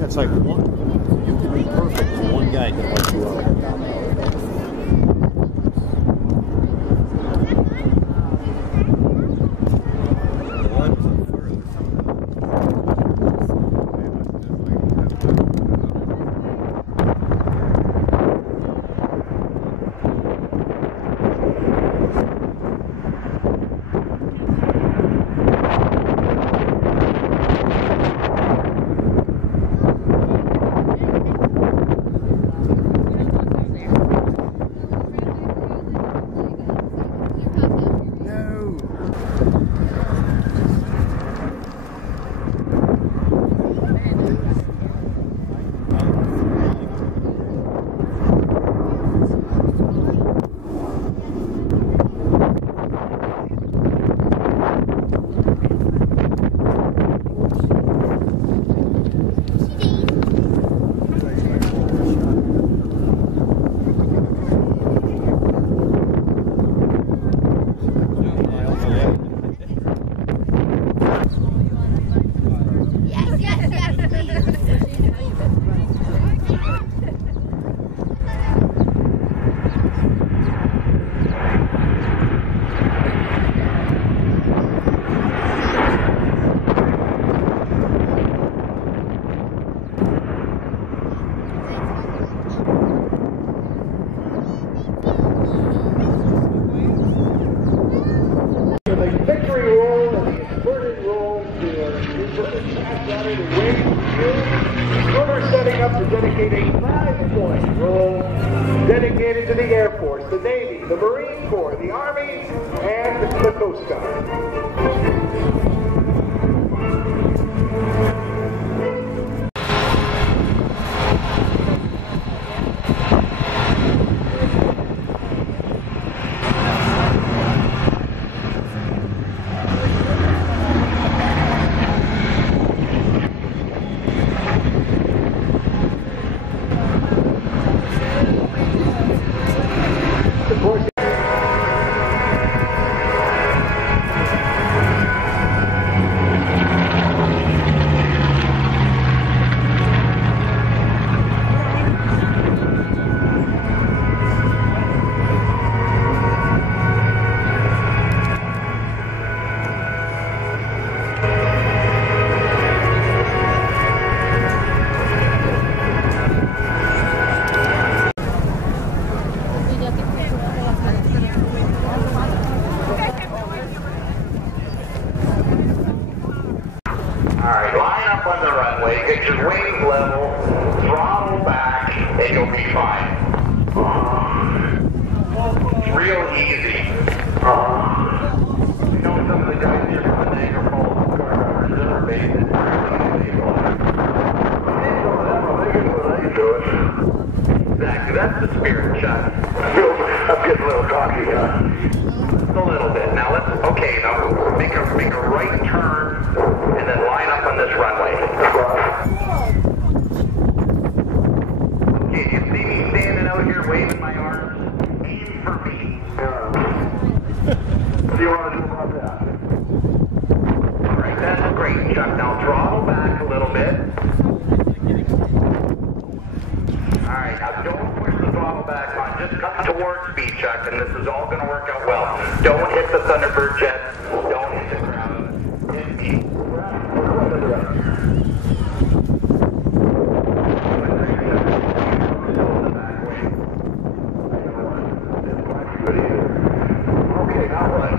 It's like one, you could be perfect, and one guy can let you up. Setting up to dedicate a 5-point roll dedicated to the Air Force, the Navy, the Marine Corps, the Army, and the Coast Guard. on the runway, get your wings level, throttle back, and you'll be fine. It's real easy. You know, some of the guys here from the Niagara Falls car reserve base, it's really illegal. Exactly, that's the spirit, Chuck. I'm getting a little cocky, huh? A little bit. Now now make a right turn and then line up on this runway. Okay, you see me standing out here waving my arms? Aim for me. What do you want to do about that? Alright, that's great, Chuck. Now throttle back a little bit. Alright, now don't push the throttle back on. Just come towards me, Chuck, and this is all going to work out well. Don't hit the Thunderbird jet. Don't hit the ground. Hit me. Okay, now what?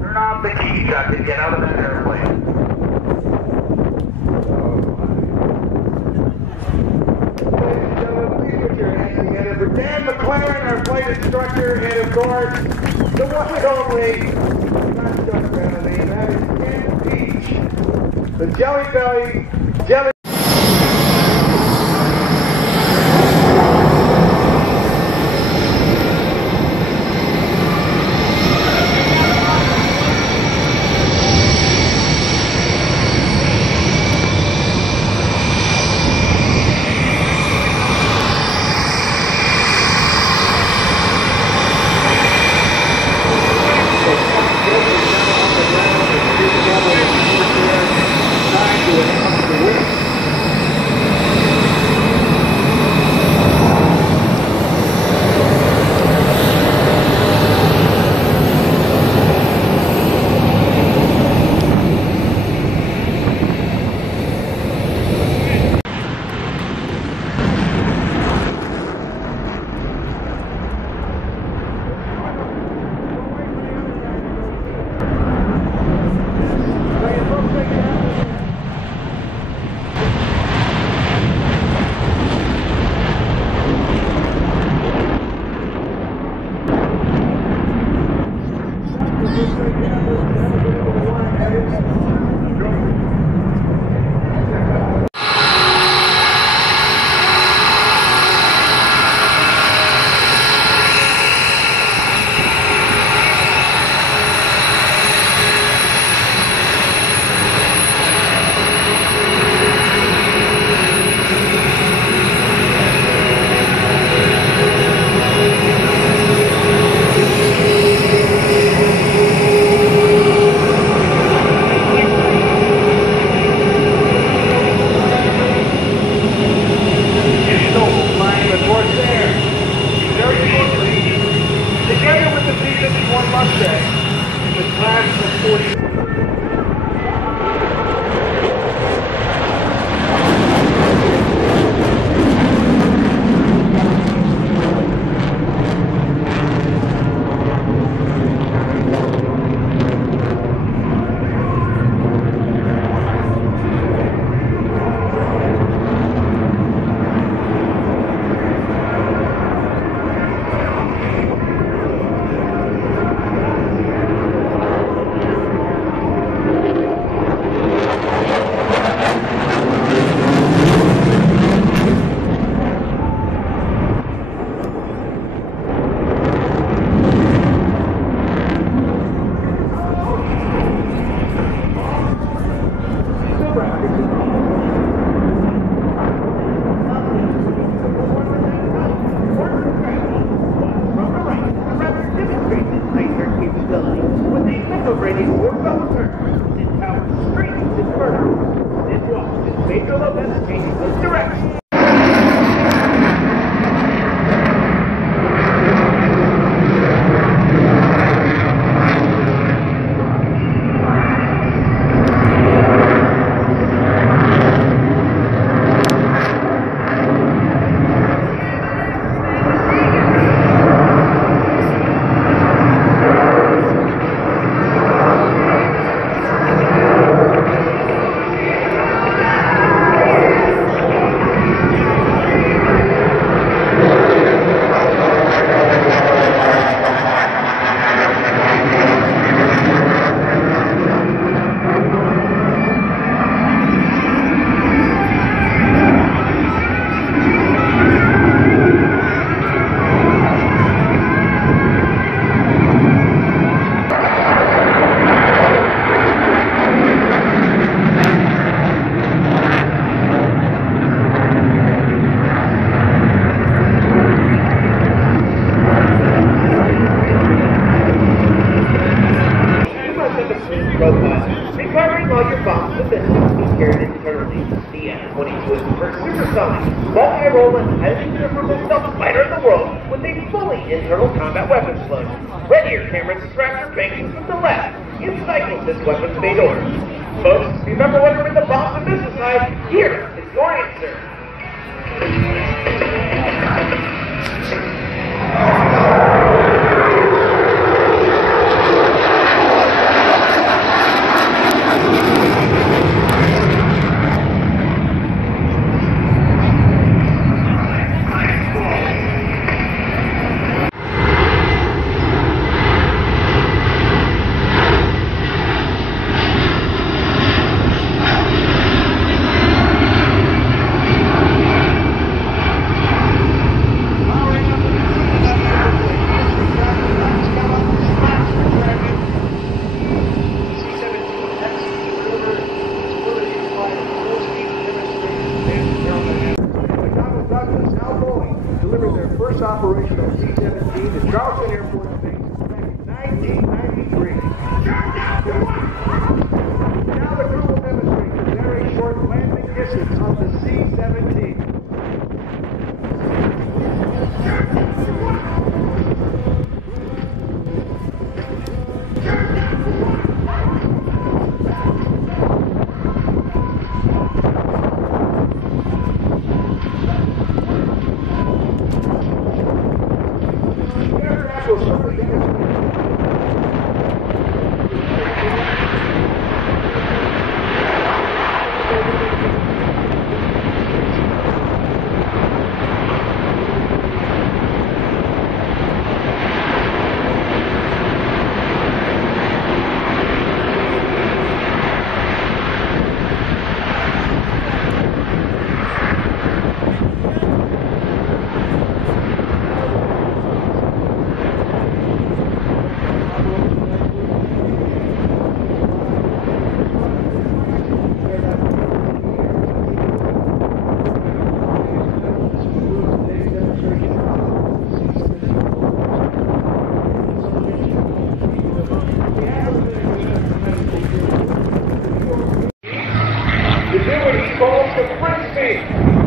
Turn off the key, Chuck, and get out of that airplane. For Dan McLaren, our flight instructor, and of course, the one and only, not Chuck Kennedy, that is Dan Peach, the Jelly Belly, Jelly. Recovering all your bombs and missiles be carried internally. The F-22 is the first supersonic, multi-role and highly maneuverable stealth fighter in the world with a fully internal combat weapons load. Ready your cameras to track your bases from the left in cycles this weapon's made order. Folks, remember when we're in the bombs and missile side? Here is your answer. Delivered their first operational C-17 to Charleston Air Force Base back in 1993. Now the crew will demonstrate the very short landing distance of the C-17.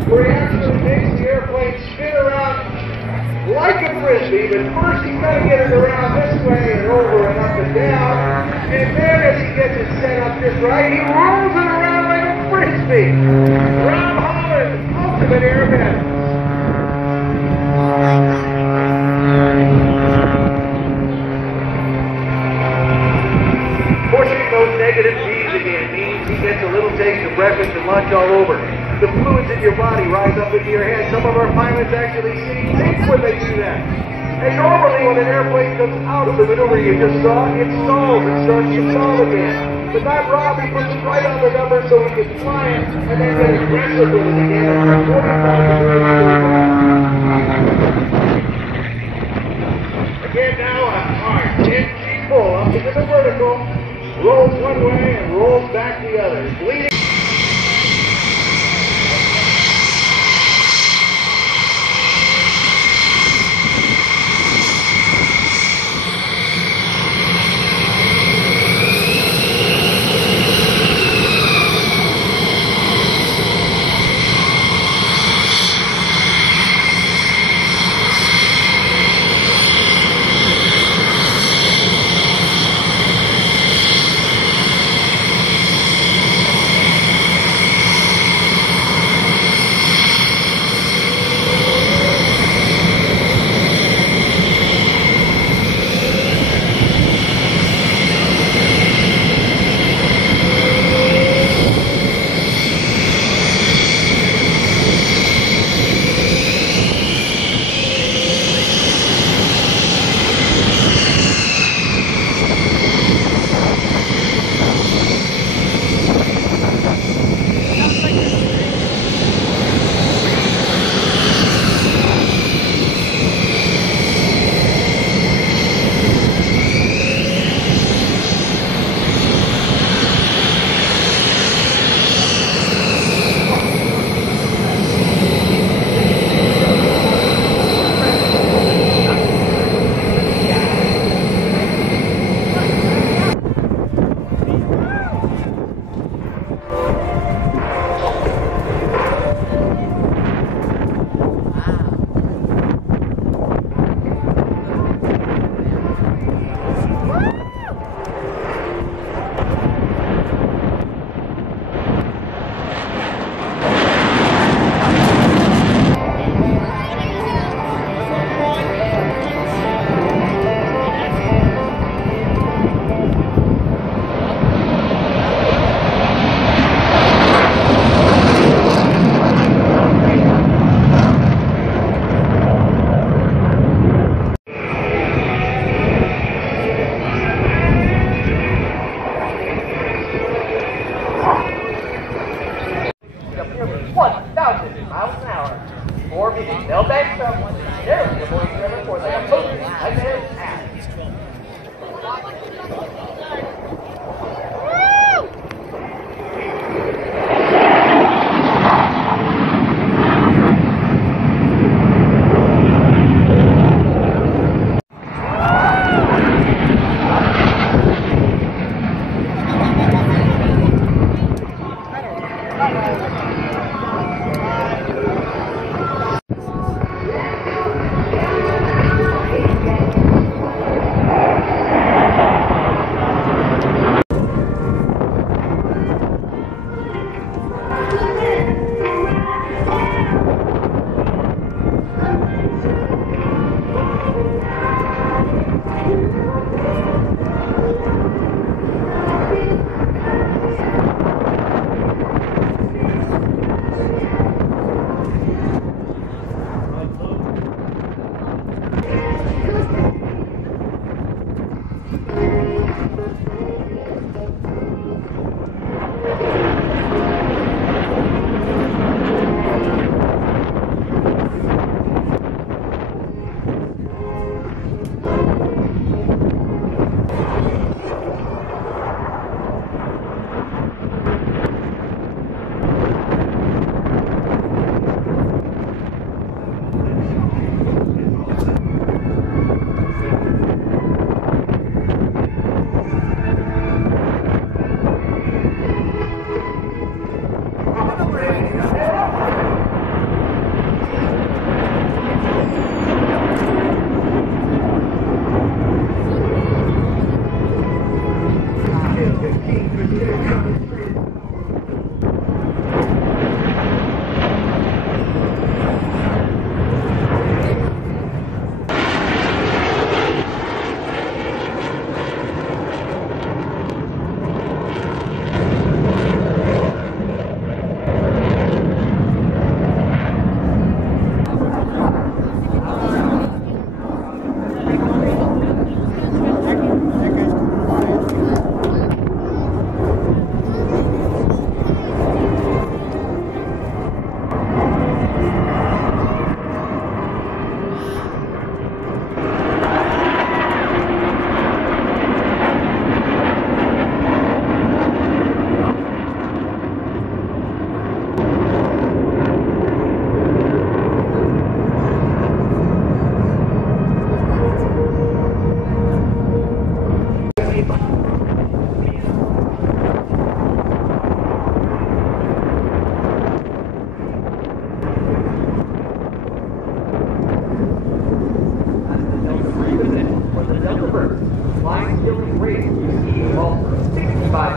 Where he actually makes the airplane spin around like a frisbee, but first he's got to get it around this way and over and up and down, and then as he gets it set up just right, he rolls it around like a frisbee. Rob Holland, ultimate airman. Pushing those negative G's again means he gets a little taste of breakfast and lunch all over. The fluids in your body rise up into your head. Some of our pilots actually see things when they do that. And normally when an airplane comes out of the maneuver you just saw, it stalls and starts to stall again. But not Rob, he puts it right on the number so he can fly it and then get aggressive with it again at 45 degrees. Again now a hard 10G pull up into the vertical, rolls one way and rolls back the other. Bleeding.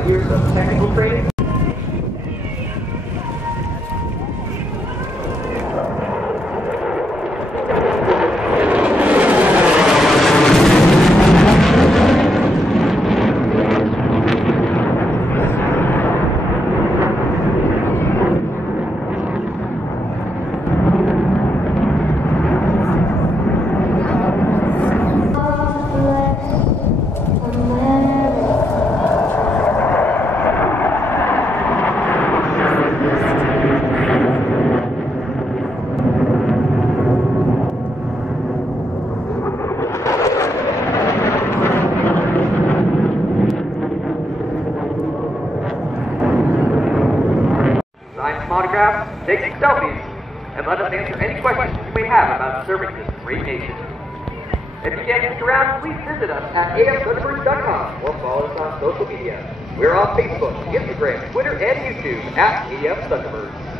Years of technical training. Autographs, take selfies, and let us answer any questions you may have about serving this great nation. If you can't stick around, please visit us at afthunderbirds.com or follow us on social media. We're on Facebook, Instagram, Twitter, and YouTube at AF Thunderbirds.